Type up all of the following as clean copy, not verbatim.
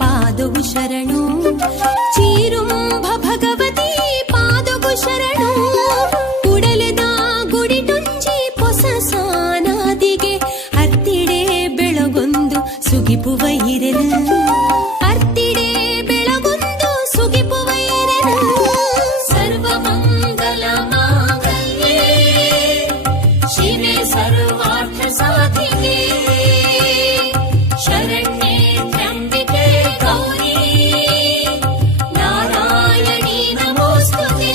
ಪಾದವು ಶರಣು. ಚೀರುಂಬ ಭಗವತಿ ಪಾದವು ಶರಣು. ಕುಡಲದ ಗುಡಿಟುಂಚಿ ಪೊಸ ಸಾನಾದಿಗೆ ಹತ್ತಿಡೆ ಬೆಳಗೊಂದು ಸುಗಿಪುವ ಇರೆನು. ಅರ್ತಿಡೆ ಬೆಳಗೊಂದು ಸುಗಿಪುವ ಇರೆನು. ಸರ್ವಮಂಗಲ ಮಾಂಗಲ್ಯೆ ಶಿವೆ ಸರ್ವಾರ್ಥ ಸಾಧಿಕೆ ಶರಣ್ಯೆ ತ್ರ್ಯಂಬಿಕೆ ಗೌರಿ ನಾರಾಯಣಿ ನಮೋಸ್ತುತೆ.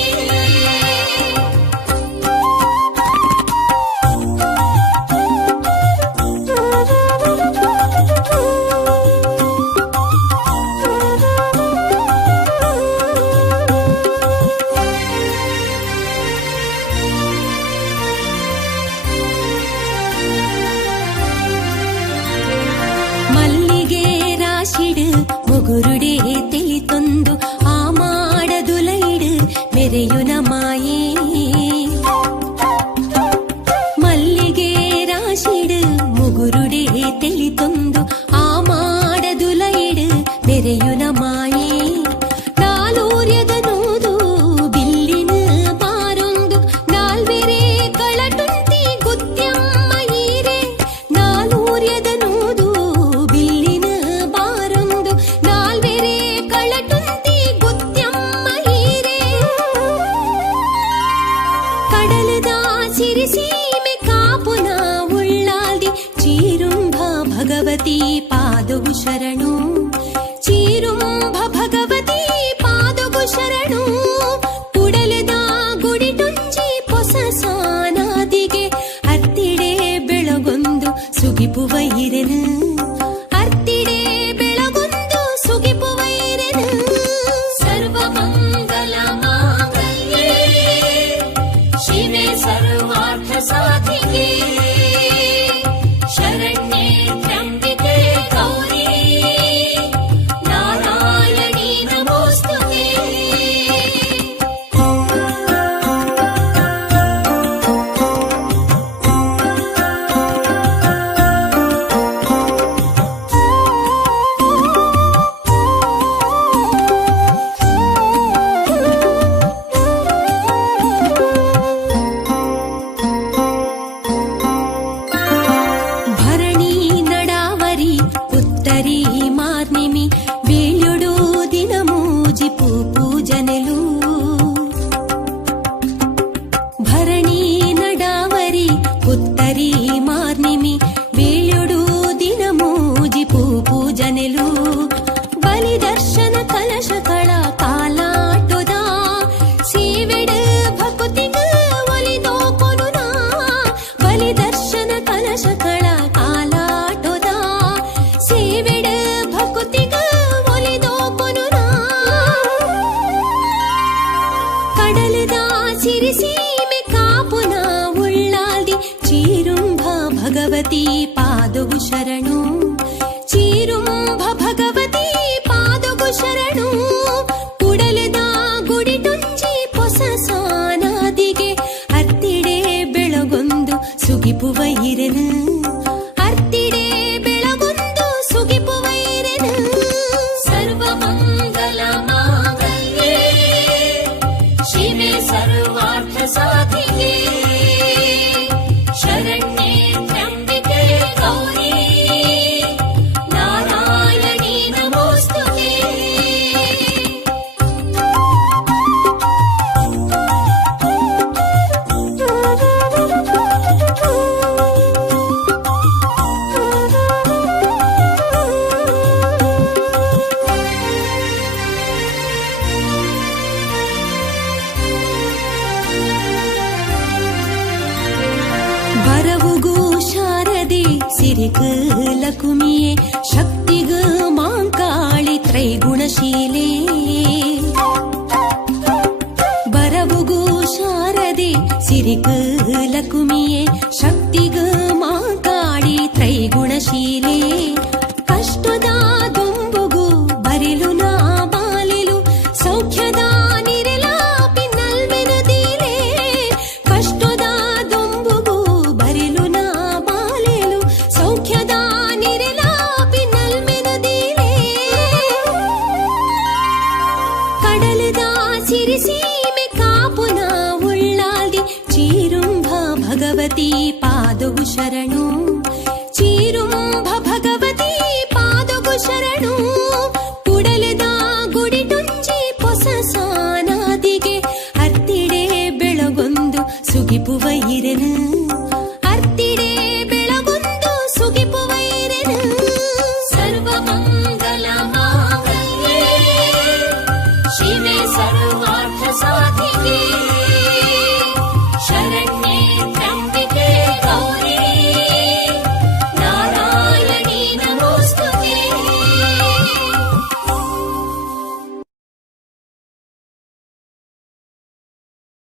ಮಲ್ಲಿಗೆ ರಾಶಿಡು ಮುಗುರುಡೆ ತಿಳಿತೊಂದು ಆ ಮಾಡದುಲೈಡು ಮೆರೆಯುನ ಮಾಯೇ. ಮಲ್ಲಿಗೆ ರಾಶಿಡು ಮುಗುರುಡೆ ತಿಳಿತೊಂದು ಆ ಮಾಡದುಲೈಡು ಮೆರೆಯುನ ಮಾಯೇ. ನಾಲೂರ್ಯದ ನೂದು ಬಿಲ್ಲಿನ ಬಾರೊಂದು ನಾಲ್ವೆರೆ ಕಳಟುಂತಿ ಗುತ್ಯಮ್ಮ ಈರೆ. ನಾಲೂರ್ಯದ ನೂದು ಬಿಲ್ಲಿನ ಬಾರೊಂದು ನಾಲ್ವೆರೆ ಕಳಟುಂತಿ ಗುತ್ಯಮ್ಮ ಈರೆ. ಕಡಲದ ಸಿರಿಸೀಮೆ ಕಾಪುನ ಉಳ್ಳಾಲ್ದಿ ಚೀರುಂಬ ಭಗವತಿ ಪಾದವು ಶರಣು. ಚೀರುಂಬ ಭಗವತಿ ಪಾದವು ಶರಣು. ಕುಡಲದ ಗುಡಿಟುಂಚಿ ಪೊಸ ಸಾನಾದಿಗೆ ಹತ್ತಿಡೆ ಬೆಳಗೊಂದು ಸುಗಿಪುವ ಇರೆನು. ಅರ್ತಿಡೆ ಬೆಳಗೊಂದು ಸುಗಿಪುವ ಇರೆನು. ಸರ್ವಮಂಗಲ ಮಾಂಗಲ್ಯೆ ಶಿವೆ ಸರ್ವಾರ್ಥ ಸಾಧಿಕೆ ಶರಣ್ಯೆ ತ್ರ್ಯಂಬಿಕೆ ಗೌರಿ ನಾರಾಯಣಿ ನಮೋಸ್ತುತೆ. ಭರಣಿ ನಡಾವರಿ ಉತ್ತರಿ ಮಾರ್ನಿಮಿ ಬೀಳ್ಯೊಡು ದಿನ ಮೂಜಿಪು ಪೂಜನೆಲು. ಭರಣಿ ನಡಾವರಿ ಉತ್ತರಿ ಮಾರ್ನಿಮಿ ಬೀಳ್ಯೊಡು ದಿನ ಮೂಜಿಪು ಪೂಜನೆಲು. ಬಲಿದರ್ಶನ ಕಲಶಗಳ ಕಾಲಾಟೊದ ಸೇವೆಡ ಭಕುತಿಗ ಒಲಿದೋ ಕೊನುನ. ಬಲಿದರ್ಶನ ಕಲಶಗಳ ಕಾಲಾಟೊದ ಸೇವೆಡ ಭಕುತಿಗ ಒಲಿದೋ ಕೊನುನ. ಕಡಲದ ಸಿರಿಸೀಮೆ ಕಾಪುನ ಉಳ್ಳಾಲ್ದಿ ಚೀರುಂಬ ಭಗವತಿ ಪಾದವು ಶರಣು. ಚೀರುಂಬ ಭಗವತಿ ಪಾದವು ಶರಣು. ಕುಡಲದ ಗುಡಿಟುಂಚಿ ಪೊಸ ಸಾನಾದಿಗೆ ಹತ್ತಿಡೆ ಬೆಳಗೊಂದು ಸುಗಿಪುವ ಇರೆನು. ಅರ್ತಿಡೆ ಬೆಳಗೊಂದು ಸುಗಿಪುವ ಇರೆನು. ಸರ್ವಮಂಗಲ ಮಾಂಗಲ್ಯೆ ಶಿವೆ ಸರ್ವಾರ್ಥ ಸಾಧಿಕೆ ಶರಣ್ಯೆ ತ್ರ್ಯಂಬಿಕೆ ಗೌರಿ ನಾರಾಯಣಿ ನಮೋಸ್ತುತೆ. ಬರವುಗೂ ಶಾರದೆ ಸಿರಿಗ ಲಕುಮಿಯೇ ಶಕ್ತಿಗ ಮಾಂಕಾಳಿ ತ್ರೈಗುಣಶೀಲೆ. ಬರವುಗೂ ಶಾರದೆ ಸಿರಿಗ ಲಕುಮಿಯೇ ಶಕ್ತಿಗ ಮಾಂಕಾಳಿ ತ್ರೈಗುಣಶೀಲೆ. ಕಷ್ಟದ ದುಂಬುಗು ಬರಿಲು ನಾ ಬಾಲಿಲು ಸೌಖ್ಯದ ನಿರೆಲ ಪಿನ್ನಲ್ಮೆನದೀಲೆ. ಕಷ್ಟದ ದುಂಬುಗು ಬರಿಲು ನಾ ಬಾಲಿಲು ಸೌಖ್ಯದ ನಿರೆಲ साधे